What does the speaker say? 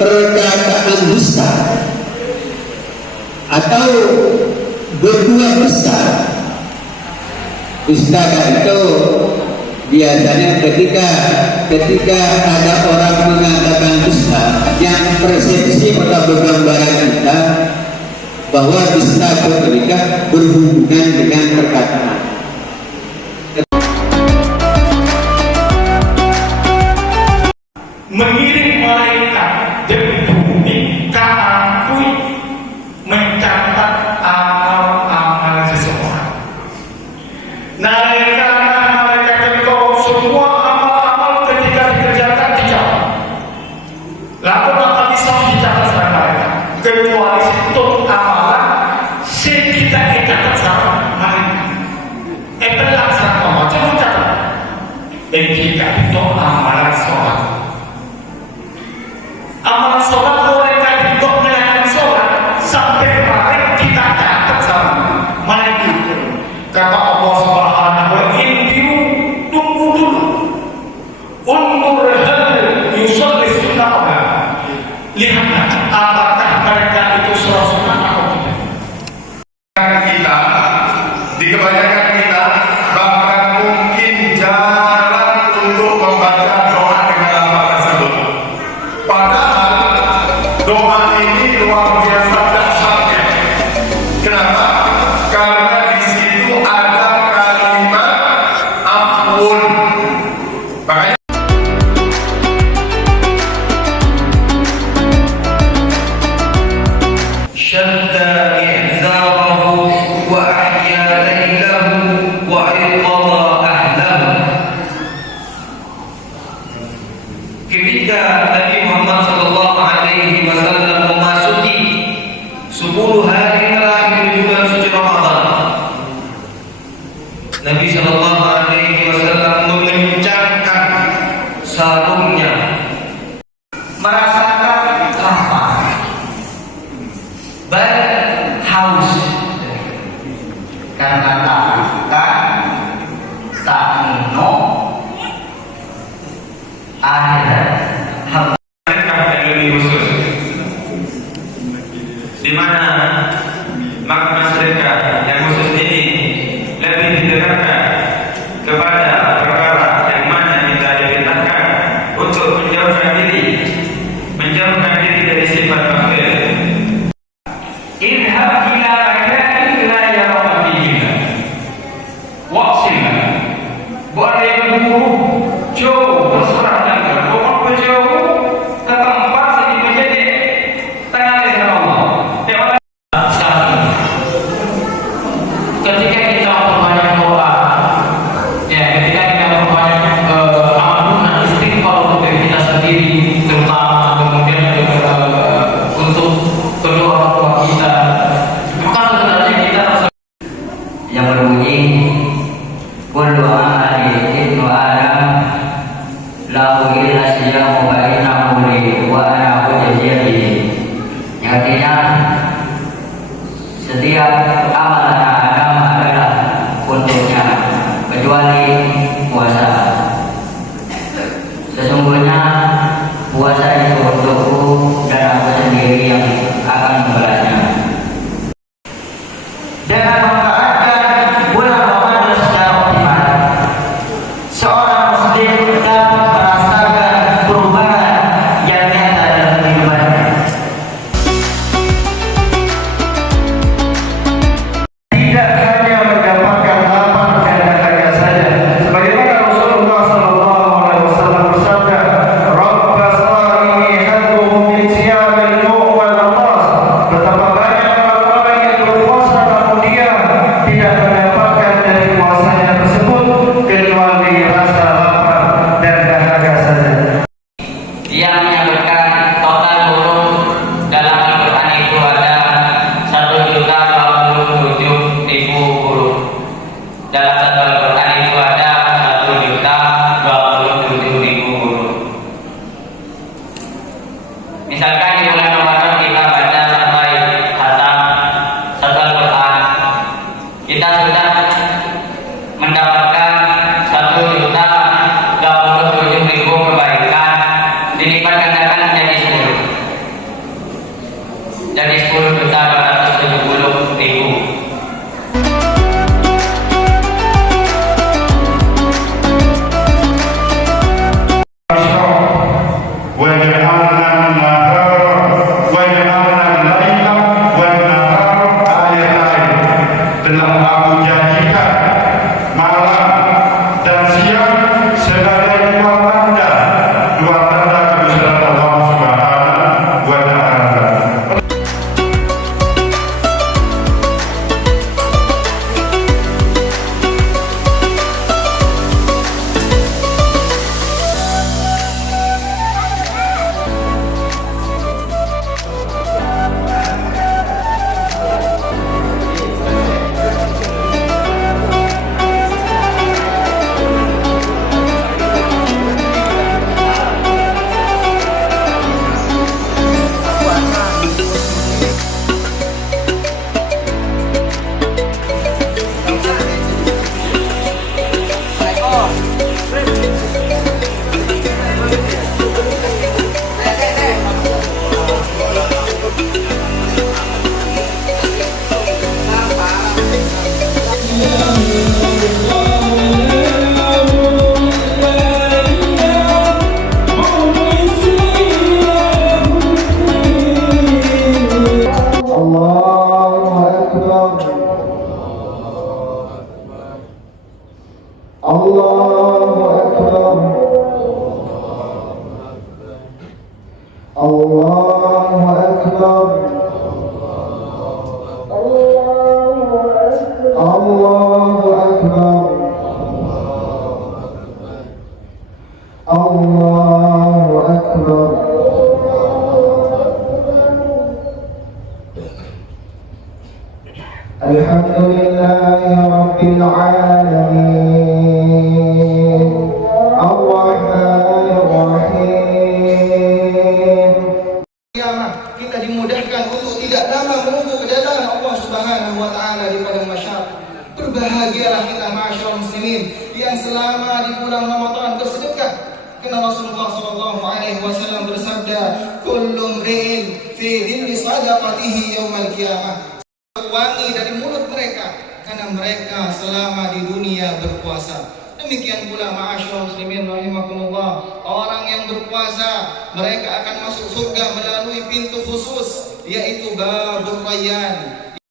perkataan dusta atau berdua dusta. Dusta itu biasanya ketika ada orang mengatakan dusta, yang persepsi pada gambaran kita bahwa dusta itu ketika berhubungan dengan perkataan. Mengirim malaikat dari bumi ke akui mencatat amal-amal seseorang. Malaikat itu semua amal-amal ketika dikerjakan dicatat. Lalu maka bisa dicatat sama malaikat. Kecuali itu amalan kita catat sama malaikat. Laksana membaca mencatat. Dan jika itu amalan sholat. Amal sholat mereka untuk melakukan sholat sampai kemarin kita catat sama malaikat. Kata Allah Subhanahu wa ta'ala, tunggu dulu. Undur hal yusalli sunnah. Lihatlah apakah mereka itu sholat sunnah atau tidak. Kita di kebanyakan kita bahkan mungkin jarang untuk membaca doa dengan lafaz tersebut. Padahal doa ini luar biasa dahsyatnya. Kenapa? Karena di situ ada kalimat ampun. Makanya syadda i'zarahu wa ahya laylahu wa iqadha ahlahu. Ketika Nabi Muhammad sallallahu alaihi wasallam memasuki 10 hari terakhir di bulan suci Ramadan, Nabi sallallahu alaihi wasallam mengencangkan sarungnya, merasakan lapar, haus, karena tak makan, tak minum, akhirnya yang lebih khusus, di mana makna sedekah yang khusus ini lebih diterapkan kepada perkara yang mana kita diperintahkan untuk menjauhkan diri dari sifat bakhil. Idhab ila makanin la yaraka fihi waqsila. Boleh buruk jauh bersurat dan berbohong jauh ke tempat sini menjadi tangan dengan Allah. Ketika kita memperbanyak doa, ketika kita memperbanyak amal istighfar untuk diri kita sendiri, terutama kemudian untuk kedua orang tua kita, maka sebenarnya kita harus yang berbunyi kullu amali ibnu adam lahu illa siyamu wa innahu li wa ana ujzihi. Yang artinya setiap amalan Adam adalah untuknya kecuali puasa. Sesungguhnya puasa itu untukku dan aku sendiri yang akan membalasnya. Dengan memanfaatkan bulan Ramadan secara optimal, seorang muslim dapat merasakan perubahan yang nyata dalam kehidupannya. dan siang sebagai dua tanda kebesaran Allah Subhanahu wa Ta'ala. Alhamdulillahi Rabbil Alamin Ar-Rahmanir Rahim. Kita dimudahkan untuk tidak lama menunggu kedatangan Allah Subhanahu wa Ta'ala di padang mahsyar. Berbahagialah kita ma'asyiral muslimin yang selama di bulan Ramadan bersedekah. Karena Rasulullah SAW bersabda, "Kullu mri'in fi dhilli sadaqatihi yaumal qiyamah." Wangi dari mulut mereka karena mereka selama di dunia berpuasa. Demikian pula ma'asyiral muslimin rahimakumullah, orang yang berpuasa mereka akan masuk surga melalui pintu khusus yaitu Babur Rayyan.